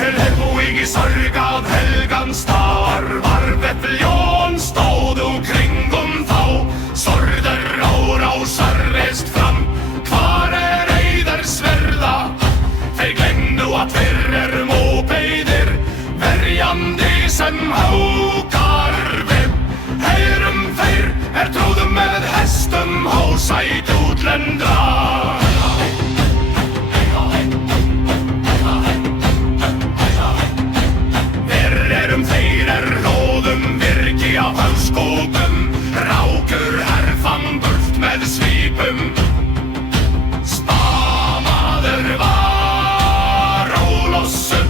Til Helbúík í sorgað helgans dagar varð ljón stóð kringum þá. Sorður árásar reist fram, hvar eyðar sverða? Þeir gleymdu að fyrr móbeiðir, verjandi sem hákar við. Heyrum þeir trúðum með hestum hósæt útlendra. Þeir hlóðum virki af hálskópum, rákur herfam burt með svipum. Spamaður var Ólossu,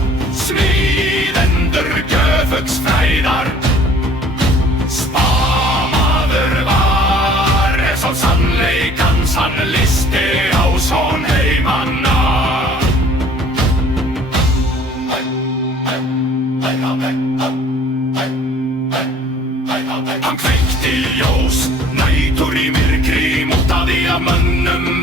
smíðendur gjöfugs fræðar. Spamaður var sá sannleikans hann listi á son heimanna. Hann kveikti ljós, nætur í myrkri, mútaði af mönnum,